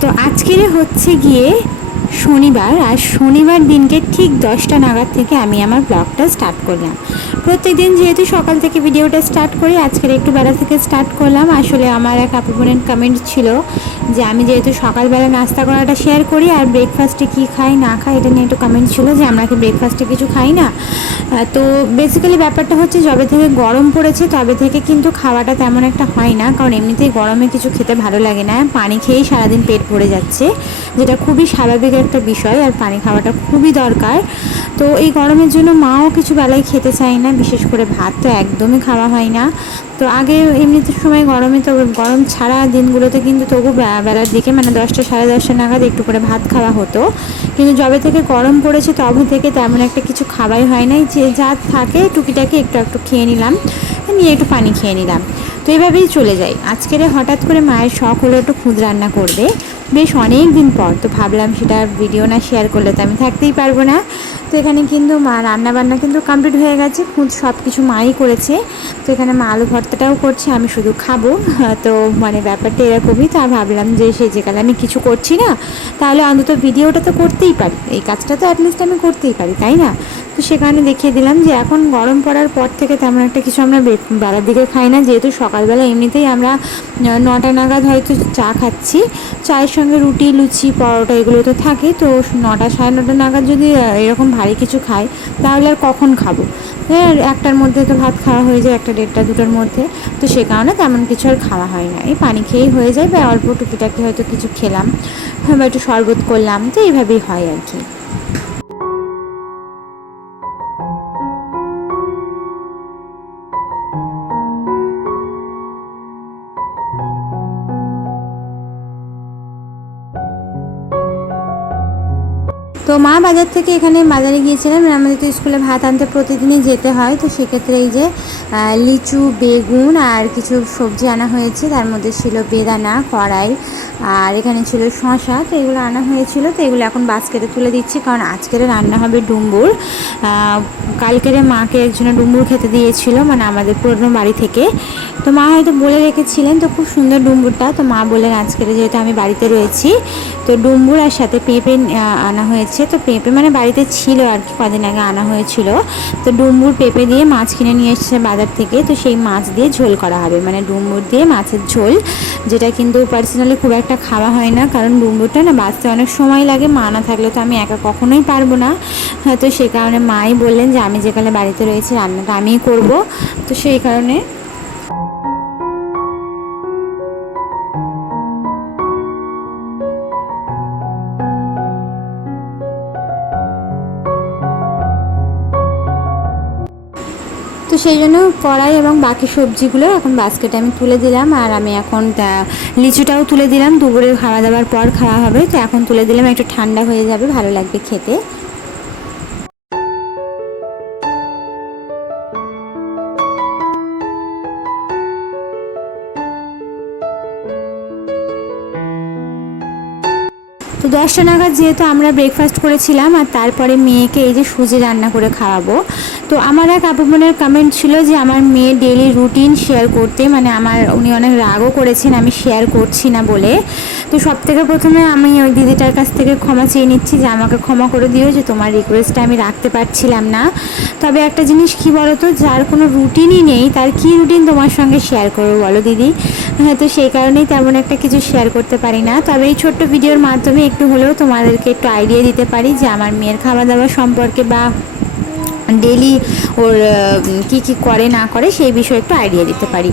তো আজকের হচ্ছে গিয়ে শনিবার আর শনিবার দিনকে ঠিক দশটা নাগাদ থেকে আমি আমার ব্লগটা স্টার্ট করলাম। প্রত্যেক দিন যেহেতু সকাল থেকে ভিডিওটা স্টার্ট করি, আজকের একটু বেলা থেকে স্টার্ট করলাম। আসলে আমার এক আপু বোনের কমেন্ট ছিল যে, আমি যেহেতু সকালবেলা নাস্তা করাটা শেয়ার করি আর ব্রেকফাস্টে কী খাই, না খাই, এটা নিয়ে একটু কমেন্ট ছিল যে, আমরা কি ব্রেকফাস্টে কিছু খাই না? তো বেসিক্যালি ব্যাপারটা হচ্ছে, যবে থেকে গরম পড়েছে, তবে থেকে কিন্তু খাওয়াটা তেমন একটা হয় না। কারণ এমনিতেই গরমে কিছু খেতে ভালো লাগে না। পানি খেয়েই সারাদিন পেট ভরে যাচ্ছে, যেটা খুবই স্বাভাবিক একটা বিষয়, আর পানি খাওয়াটা খুবই দরকার। তো এই গরমের জন্য মাও কিছু বেলায় খেতে চায় না, বিশেষ করে ভাত তো একদমই খাওয়া হয় না। তো আগে এমনিতে সময় গরমে তো গরম ছাড়া দিনগুলোতে কিন্তু তবু বেলার দিকে মানে দশটা সাড়ে দশটা নাগাদ একটু করে ভাত খাওয়া হতো। কিন্তু যবে থেকে গরম পড়েছে তবে থেকে তেমন একটা কিছু খাওয়াই হয় নাই, যে যা থাকে টুকিটাকি একটু একটু খেয়ে নিলাম, নিয়ে একটু পানি খেয়ে নিলাম। তো এভাবেই চলে যাই আজকের হঠাৎ করে মায়ের শখ হলো একটু খুদ রান্না করবে। বেশ অনেক দিন পর, তো ভাবলাম সেটা ভিডিও না শেয়ার করলে তো আমি থাকতেই পারব না। তো এখানে কিন্তু মা রান্না বান্না কিন্তু কমপ্লিট হয়ে গেছে। খুদ সব কিছু মাই করেছে। তো এখানে মা আলু ভর্তাটাও করছে, আমি শুধু খাব। তো মানে ব্যাপারটা এরকমই, তা ভাবলাম যে সে যে আমি কিছু করছি না, তাহলে অন্তত ভিডিওটা তো করতেই পারি। এই কাজটা তো অ্যাটলিস্ট আমি করতেই পারি, তাই না? তো সেখানে দেখিয়ে দিলাম যে এখন গরম পড়ার পর থেকে তেমন একটা কিছু আমরা বেলার দিকে খাই না। যেহেতু সকালবেলা এমনিতেই আমরা নটা নাগাদ হয়তো চা খাচ্ছি। চায়ের সঙ্গে রুটি, লুচি, পরোটা এগুলো তো থাকে। তো নটা সাড়ে নটা নাগাদ যদি এরকম ভারী কিছু খাই, তাহলে আর কখন খাব? হ্যাঁ একটার মধ্যে তো ভাত খাওয়া হয়ে যায়, একটা দেড়টা দুটোর মধ্যে। তো সে কারণে তেমন কিছু আর খাওয়া হয় না। এই পানি খেয়েই হয়ে যায়, বা অল্প টুকিটাকি হয়তো কিছু খেলাম বা একটু শরবত করলাম, তো এইভাবেই হয় আর কি। তো মা বাজার থেকে এখানে বাজারে গিয়েছিলাম। আমাদের তো স্কুলে ভাত আনতে প্রতিদিনই যেতে হয়। তো সেক্ষেত্রে এই যে লিচু, বেগুন আর কিছু সবজি আনা হয়েছে। তার মধ্যে ছিল বেদানা, কড়াই আর এখানে ছিল শশা তো এগুলো আনা হয়েছিল। তো এগুলো এখন বাস্কেটে তুলে দিচ্ছি। কারণ আজকের রান্না হবে ডুম্বুর। কালকের মাকে একজনে ডুম্বুর খেতে দিয়েছিল মানে আমাদের পুরনো বাড়ি থেকে। তো মা হয়তো বলে রেখেছিলেন, তো খুব সুন্দর ডুম্বুরটা। তো মা বললেন, আজকের যেহেতু আমি বাড়িতে রয়েছি, তো ডুম্বুর আর সাথে পেঁপে আনা হয়েছে। তো পেঁপে মানে বাড়িতে ছিল আর কি কদিন আগে আনা হয়েছিল। তো ডুম্বুর পেঁপে দিয়ে মাছ কিনে নিয়ে এসেছে বাজার থেকে। তো সেই মাছ দিয়ে ঝোল করা হবে। মানে ডুম্বুর দিয়ে মাছের ঝোল যেটা কিন্তু পার্সোনালি খুব একটা খাওয়া হয় না। কারণ ডুম্বুরটা না বাঁচতে অনেক সময় লাগে মা না থাকলে তো আমি একা কখনোই পারব না। হ্যাঁ, তো সে কারণে মাই বললেন যে আমি যেখানে বাড়িতে রয়েছি রান্নাটা আমিই করব। তো সেই কারণে সেই জন্য কড়াই এবং বাকি সবজিগুলো এখন বাস্কেটে আমি তুলে দিলাম। আর আমি এখন লিচুটাও তুলে দিলাম। দুপুরের খাওয়া দাওয়ার পর খাওয়া হবে। তো এখন তুলে দিলাম। একটু ঠান্ডা হয়ে যাবে, ভালো লাগবে খেতে। দশটা নাগাদ যেহেতু আমরা ব্রেকফাস্ট করেছিলাম আর তারপরে মেয়েকে এই যে সুজি রান্না করে খাওয়াবো। তো আমার এক আপু বোনের কমেন্ট ছিল যে আমার মেয়ে ডেলি রুটিন শেয়ার করতে মানে আমার উনি অনেক রাগও করেছেন, আমি শেয়ার করছি না বলে। তো সব থেকে প্রথমে আমি ওই দিদিটার কাছ থেকে ক্ষমা চেয়ে নিচ্ছি যে আমাকে ক্ষমা করে দিও যে তোমার রিকোয়েস্টটা আমি রাখতে পারছিলাম না। তবে একটা জিনিস কি বলো তো যার কোনো রুটিনই নেই, তার কি রুটিন তোমার সঙ্গে শেয়ার করব বলো দিদি? তো সেই কারণেই তেমন একটা কিছু শেয়ার করতে পারি না। তবে এই ছোট্ট ভিডিওর মাধ্যমে একটু হলেও তোমাদেরকে একটু আইডিয়া দিতে পারি যে আমার মেয়ের খাওয়া দাওয়া সম্পর্কে বা ডেলি ওর কি কি করে, না করে, সেই বিষয়ে একটু আইডিয়া দিতে পারি।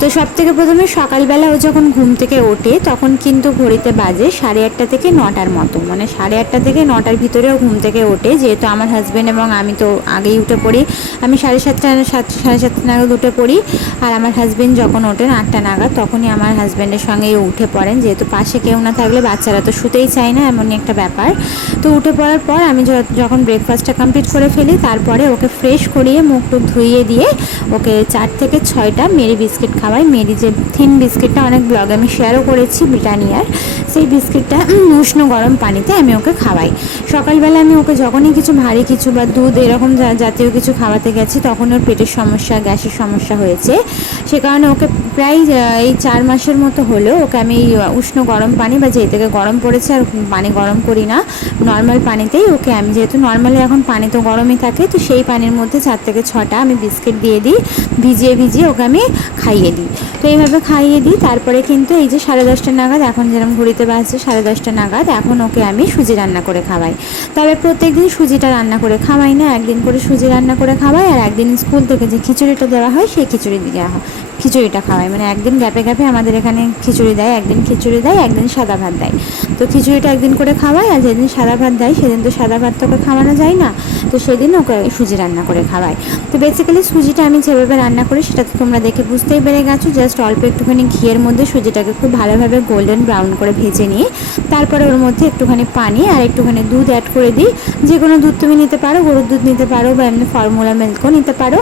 তো সব থেকে প্রথমে সকালবেলা ও যখন ঘুম থেকে ওঠে, তখন কিন্তু ঘড়িতে বাজে সাড়ে আটটা থেকে নটার মতো। মানে সাড়ে আটটা থেকে নটার ভিতরেও ঘুম থেকে ওঠে, যেহেতু আমার হাজব্যান্ড এবং আমি তো আগেই উঠে পড়ি। আমি সাড়ে সাতটা, সাত, সাড়ে সাতটা নাগাদ উঠে পড়ি। আর আমার হাজব্যান্ড যখন ওঠেন আটটা নাগাদ, তখনই আমার হাজব্যান্ডের সঙ্গে উঠে পড়েন। যেহেতু পাশে কেউ না থাকলে বাচ্চারা তো শুতেই চায় না, এমনই একটা ব্যাপার। তো উঠে পড়ার পর আমি যখন ব্রেকফাস্টটা কমপ্লিট করে ফেলি, তারপরে ওকে ফ্রেশ করিয়ে মুখ টুক ধুইয়ে দিয়ে ওকে চার থেকে ছয়টা মেরি বিস্কিট খাওয়াই। মেরি যে থিন বিস্কিটটা অনেক ব্লগে আমি শেয়ারও করেছি ব্রিটানিয়ার। সেই বিস্কিটটা উষ্ণ গরম পানিতে আমি ওকে খাওয়াই। সকালবেলা আমি ওকে যখনই কিছু ভারী কিছু বা দুধ এরকম জাতীয় কিছু খাওয়াতে গেছি তখন ওর পেটের সমস্যা, গ্যাসের সমস্যা হয়েছে। সে কারণে ওকে প্রায় এই চার মাসের মতো হলেও ওকে আমি উষ্ণ গরম পানি বা যেই থেকে গরম পড়েছে আর পানি গরম করি না নর্মাল পানিতেই ওকে আমি যেহেতু নর্মালি এখন পানি তো গরমই থাকে, তো সেই পানির মধ্যে চার থেকে ছটা আমি বিস্কিট দিয়ে দিই, ভিজিয়ে ভিজিয়ে ওকে আমি খাইয়ে দিই। তো এইভাবে খাইয়ে দিই, তারপরে কিন্তু এই যে সাড়ে দশটা নাগাদ, এখন যেরকম ঘুরিতে বাজছে সাড়ে দশটা নাগাদ, এখন ওকে আমি সুজি রান্না করে খাওয়াই। তবে প্রত্যেক দিন সুজিটা রান্না করে খাওয়াই না, একদিন করে সুজি রান্না করে খাওয়াই, আর একদিন স্কুল থেকে যে খিচুড়িটা দেওয়া হয়, সেই খিচুড়ি দেওয়া হয়, খিচুড়িটা খাওয়াই। মানে একদিন গ্যাপে গ্যাপে আমাদের এখানে খিচুড়ি দেয়, একদিন খিচুড়ি দেয়, একদিন সাদা ভাত দেয়। তো খিচুড়িটা একদিন করে খাওয়াই, আর যেদিন সাদা ভাত দেয়, সেদিন তো সাদা ভাত তো ওকে খাওয়ানো যায় না। তো সেদিন ওকে সুজি রান্না করে খাওয়াই তো বেসিক্যালি সুজিটা আমি যেভাবে রান্না করি সেটা তো তোমরা দেখে বুঝতেই পেরে গেছো জাস্ট অল্প একটুখানি ঘিয়ের মধ্যে সুজিটাকে খুব ভালোভাবে গোল্ডেন ব্রাউন করে ভেজে নিয়ে, তারপরে ওর মধ্যে একটুখানি পানি আর একটুখানি দুধ অ্যাড করে দিই। যে কোনো দুধ তুমি নিতে পারো, গরুর দুধ নিতে পারো বা এমনি ফর্মুলা মিল্কও নিতে পারো।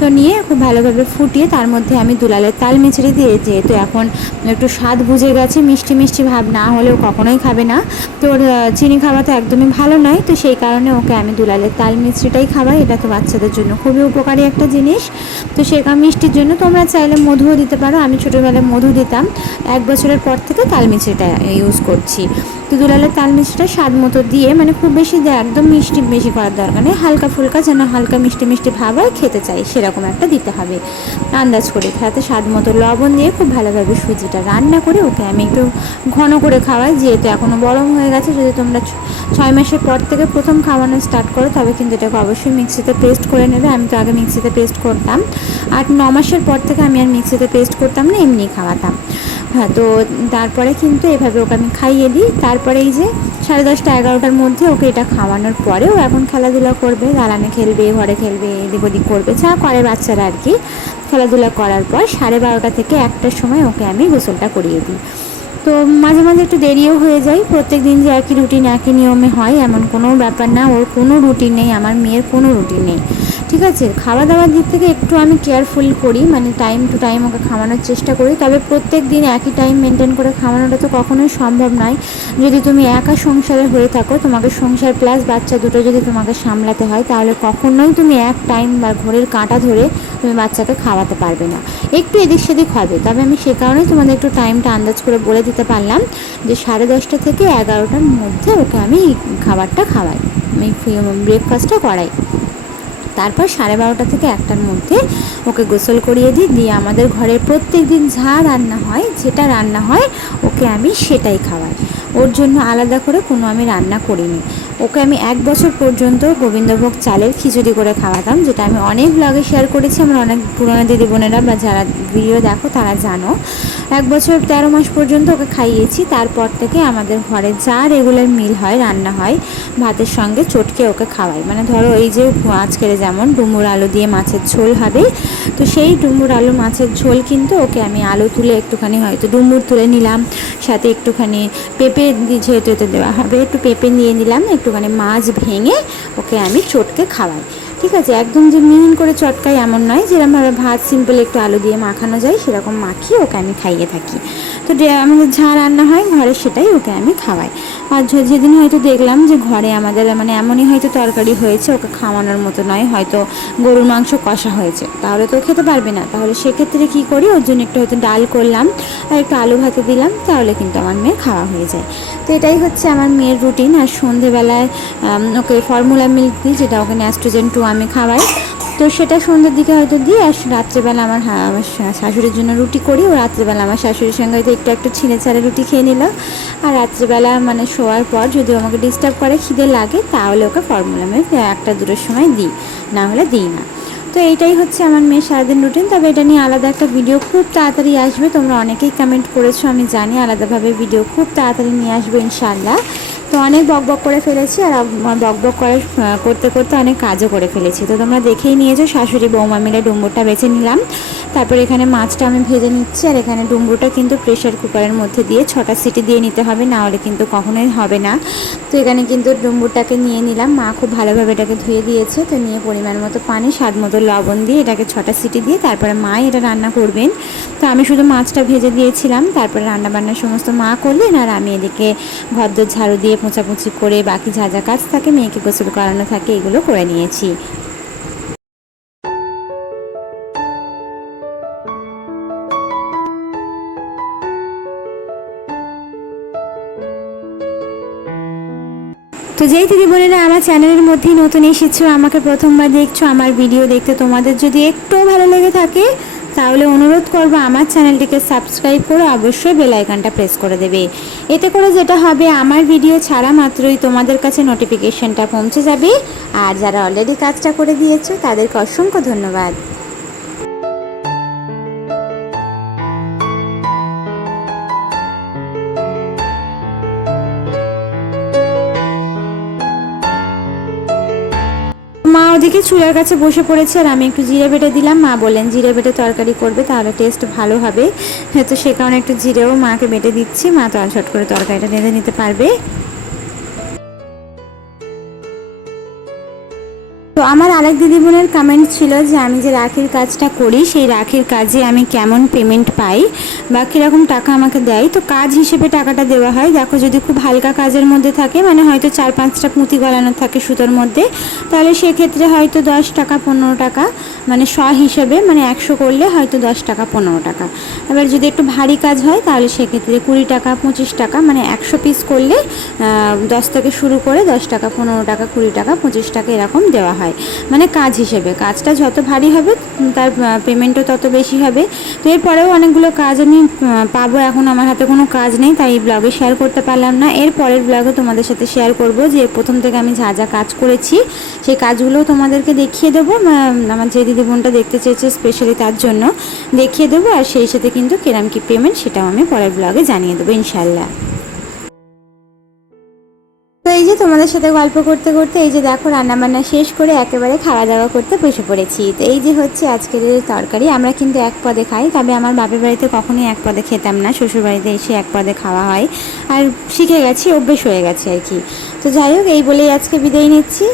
তো নিয়ে খুব ভালোভাবে ফুটিয়ে তার মধ্যে আমি দুলালের তাল মিছড়ি দিয়ে, যেহেতু এখন একটু স্বাদ বুঝে গেছে, মিষ্টি মিষ্টি ভাব না হলেও কখনোই খাবে না। তো ওর চিনি খাওয়া তো একদমই ভালো নয়, তো সেই কারণে ওকে আমি দুলালের তাল মিছরিটাই খাওয়াই এটা তো বাচ্চাদের জন্য খুবই উপকারী একটা জিনিস। তো সে মিষ্টির জন্য তোমরা চাইলে মধুও দিতে পারো। আমি ছোটোবেলায় মধু দিতাম। এক বছরের পর থেকে তাল মিছরিটা ইউজ করছি। তো দুলালের তাল মিষ্টিটা স্বাদ মতো দিয়ে মানে খুব বেশি একদম মিষ্টি বেশি করার দরকার নেই, হালকা ফুলকা যেন হালকা মিষ্টি মিষ্টি ভাব হয়, খেতে চাই, সেরকম একটা দিতে হবে। আন্দাজ করে তাতে স্বাদ মতো লবণ দিয়ে খুব ভালোভাবে সুজিটা রান্না করে ওকে আমি একটু ঘন করে খাওয়াই, যেহেতু এখনও গরম হয়ে গেছে, যদি তোমরা ছয় মাসের পর থেকে প্রথম খাওয়ানো স্টার্ট করো, তবে কিন্তু এটাকে অবশ্যই মিক্সিতে পেস্ট করে নেবে। আমি তো আগে মিক্সিতে পেস্ট করতাম। আর ন মাসের পর থেকে আমি আর মিক্সিতে পেস্ট করতাম না, এমনি খাওয়াতাম। তো তারপরে কিন্তু এভাবে ওকে আমি খাইয়ে দিই। তারপরে এই যে সাড়ে দশটা, এগারোটার মধ্যে ওকে এটা খাওয়ানোর পরেও এখন খেলাধুলা করবে। দালানে খেলবে, ঘরে খেলবে, এদিক ওদিক করবে, যা করে বাচ্চারা আর কি। খেলাধুলা করার পর সাড়ে বারোটা থেকে একটার সময় ওকে আমি গোসলটা করিয়ে দিই। তো মাঝে মাঝে একটু দেরিও হয়ে যায়। প্রত্যেক দিন যে একই রুটিন, একই নিয়মে হয়, এমন কোনো ব্যাপার না। ওর কোনো রুটিন নেই, আমার মেয়ের কোনো রুটিন নেই। ঠিক আছে খাওয়া দাওয়ার দিক থেকে একটু আমি কেয়ারফুল করি মানে টাইম টু টাইম ওকে খাওয়ানোর চেষ্টা করি। তবে প্রত্যেক দিন একই টাইম মেনটেন করে খাওয়ানোটা তো কখনোই সম্ভব নয়। যদি তুমি একা সংসারে হয়ে থাকো, তোমাকে সংসার প্লাস বাচ্চা দুটো যদি তোমাকে সামলাতে হয়, তাহলে কখনোই তুমি এক টাইম বা ঘড়ির কাঁটা ধরে তুমি বাচ্চাকে খাওয়াতে পারবে না। একটু এদিক সেদিক হবে, তবে আমি সে কারণেই তোমাদের একটু টাইমটা আন্দাজ করে বলে দিতে পারলাম যে সাড়ে দশটা থেকে এগারোটার মধ্যে ওকে আমি খাবারটা খাওয়াই, আমি ব্রেকফাস্টটা করাই। তারপর সাড়ে বারোটা থেকে একটার মধ্যে ওকে গোসল করিয়ে দিই। দিয়ে আমাদের ঘরের প্রত্যেক দিন যা রান্না হয়, যেটা রান্না হয়, ওকে আমি সেটাই খাওয়াই। ওর জন্য আলাদা করে কোনো আমি রান্না করিনি। ওকে আমি এক বছর পর্যন্ত গোবিন্দভোগ চালের খিচুড়ি করে খাওয়াতাম, যেটা আমি অনেক ব্লগে শেয়ার করেছি। আমার অনেক পুরোনো দিদি বোনেরা বা যারা ভিডিও দেখো তারা জানো। এক বছর তেরো মাস পর্যন্ত ওকে খাইয়েছি, তারপর থেকে আমাদের ঘরে যা রেগুলার মিল হয়, রান্না হয়, ভাতের সঙ্গে চটকে ওকে খাওয়াই। মানে ধরো এই যে আজকের যেমন ডুমুর আলু দিয়ে মাছের ঝোল হবে, তো সেই ডুমুর আলু মাছের ঝোল কিন্তু ওকে আমি আলু তুলে একটুখানি হয়তো ডুমুর তুলে নিলাম, সাথে একটুখানি পেঁপে যেহেতু এতে দেওয়া হবে, একটু পেঁপে নিয়ে নিলাম, একটুখানি মাছ ভেঙে ওকে আমি চটকে খাওয়াই। ঠিক আছে, একদম যে মিহিন করে চটকাই এমন নয় যেরকমভাবে ভাত সিম্পল একটু আলু দিয়ে মাখানো যায়, সেরকম মাখিয়ে ওকে আমি খাইয়ে থাকি। তো আমাদের যা রান্না হয় ঘরে সেটাই ওকে আমি খাওয়াই। আর যেদিন হয়তো দেখলাম যে ঘরে আমাদের মানে এমনই হয়তো তরকারি হয়েছে, ওকে খাওয়ানোর মতো নয়, হয়তো গরুর মাংস কষা হয়েছে। তাহলে তো খেতে পারবে না। তাহলে সেক্ষেত্রে কী করি? ওর জন্য একটু হয়তো ডাল করলাম, আর একটু আলু ভাতে দিলাম, তাহলে কিন্তু আমার মেয়ে খাওয়া হয়ে যায়। তো এটাই হচ্ছে আমার মেয়ের রুটিন। আর সন্ধেবেলায় ওকে ফর্মুলা মিল্ক দিই, যেটা ওকে ন্যাস্ট্রোজেন টু আমি খাওয়াই। তো সেটা সন্ধ্যের দিকে হয়তো দিয়ে আর রাত্রেবেলা আমার শাশুড়ির জন্য রুটি করি। ও রাত্রেবেলা আমার শাশুড়ির সঙ্গে হয়তো একটু একটু ছিঁড়ে ছাড়ে রুটি খেয়ে নিল। আর রাত্রেবেলা মানে শোয়ার পর যদি আমাকে ডিস্টার্ব করে, খিদে লাগে, তাহলে ওকে ফর্মুলা আমি একটা দুটোর সময় দিই। না হলে দিই না। তো এইটাই হচ্ছে আমার মেয়ের সারাদিন রুটিন তবে এটা নিয়ে আলাদা একটা ভিডিও খুব তাড়াতাড়ি আসবে। তোমরা অনেকেই কমেন্ট করেছ, আমি জানি আলাদাভাবে ভিডিও খুব তাড়াতাড়ি নিয়ে আসব ইনশাল্লাহ তো অনেক বক বক করে ফেলেছি আর বক বক করে করতে করতে অনেক কাজও করে ফেলেছি। তো তোমরা দেখেই নিয়েছো, শাশুড়ি বৌমা মিলে ডুম্বুরটা বেছে নিলাম। তারপর এখানে মাছটা আমি ভেজে নিচ্ছি আর এখানে ডুম্বুরটা কিন্তু প্রেশার কুকারের মধ্যে দিয়ে ছটা সিটি দিয়ে নিতে হবে, না হলে কিন্তু কখনোই হবে না। তো এখানে কিন্তু ডুম্বুরটাকে নিয়ে নিলাম। মা খুব ভালোভাবে এটাকে ধুয়ে দিয়েছে। তো নিয়ে পরিমাণ মতো পানি, স্বাদ মতো লবণ দিয়ে এটাকে ছটা সিটি দিয়ে তারপরে মা এটা রান্না করবেন। তো আমি শুধু মাছটা ভেজে দিয়েছিলাম। তারপরে রান্না বান্নার সমস্ত মা করলেন আর আমি এদিকে ঘরদোর ঝাড়ু দিয়ে পোঁচাপুচি করে বাকি যা যা কাজ থাকে মেয়েকে গোসল করানো থাকে, এগুলো করে নিয়েছি। তো যেই দিদি বোনেরা আমার চ্যানেলের মধ্যেই নতুন এসেছ, আমাকে প্রথমবার দেখছ, আমার ভিডিও দেখতে তোমাদের যদি একটুও ভালো লেগে থাকে তাহলে অনুরোধ করব আমার চ্যানেলটিকে সাবস্ক্রাইব করে অবশ্যই বেল আইকনটা প্রেস করে দেবে। এতে করে যেটা হবে, আমার ভিডিও ছাড়া মাত্রই তোমাদের কাছে নোটিফিকেশনটা পৌঁছে যাবে। আর যারা অলরেডি কাজটা করে দিয়েছ, তাদেরকে অসংখ্য ধন্যবাদ। ওদিকে চুলার কাছে বসে পড়েছে আর আমি একটু জিরে বেটে দিলাম। মা বললেন, জিরে বেটে তরকারি করবে, তাহলে টেস্ট ভালো হবে। তো সে কারণে একটু জিরেও মাকে বেটে দিচ্ছি। মা তো ঝট করে তরকারিটা রেঁধে নিতে পারবে। তো আমার আরেক দিদিবোনের কমেন্ট ছিল যে আমি যে রাখির কাজটা করি, সেই রাখির কাজে আমি কেমন পেমেন্ট পাই বা কীরকম টাকা আমাকে দেয়। তো কাজ হিসেবে টাকাটা দেওয়া হয়। দেখো যদি খুব হালকা কাজের মধ্যে থাকে মানে হয়তো চার পাঁচটা পুঁতি গলানো থাকে সুতোর মধ্যে, তাহলে সেক্ষেত্রে হয়তো দশ টাকা, পনেরো টাকা মানে শ হিসেবে মানে একশো করলে হয়তো দশ টাকা, পনেরো টাকা। এবার যদি একটু ভারী কাজ হয়, তাহলে সেক্ষেত্রে কুড়ি টাকা, পঁচিশ টাকা মানে একশো পিস করলে দশ থেকে শুরু করে দশ টাকা, পনেরো টাকা, কুড়ি টাকা, পঁচিশ টাকা এরকম দেওয়া হয়। মানে কাজ হিসেবে। কাজটা যত ভারী হবে, তার পেমেন্টও তত বেশি হবে। তো এরপরেও অনেকগুলো কাজ আমি পাবো। এখন আমার হাতে কোনো কাজ নেই, তাই এই ব্লগে শেয়ার করতে পারলাম না। এর পরের ব্লগে তোমাদের সাথে শেয়ার করব যে প্রথম থেকে আমি যা যা কাজ করেছি, সেই কাজগুলো তোমাদেরকে দেখিয়ে দেবো। আমার যে দিদি বোনটা দেখতে চেয়েছে স্পেশালি তার জন্য দেখিয়ে দেবো। আর সেই সাথে কিন্তু কেরাম কি পেমেন্ট সেটাও আমি পরের ব্লগে জানিয়ে দেবো ইনশাল্লাহ তোমাদের সাথে গল্প করতে করতে এই যে দেখো রান্নাবান্না শেষ করে একেবারে খাওয়া দাওয়া করতে বসে পড়েছি। তো এই যে হচ্ছে আজকের তরকারি, আমরা কিন্তু এক পদে খাই, তবে আমার বাপের বাড়িতে কখনোই এক পদে খেতাম না শ্বশুর বাড়িতে এসে এক পদে খাওয়া হয়। আর শিখে গেছি, অভ্যেস হয়ে গেছে আর কি। তো যাই হোক, এই বলেই আজকে বিদায় নিচ্ছি।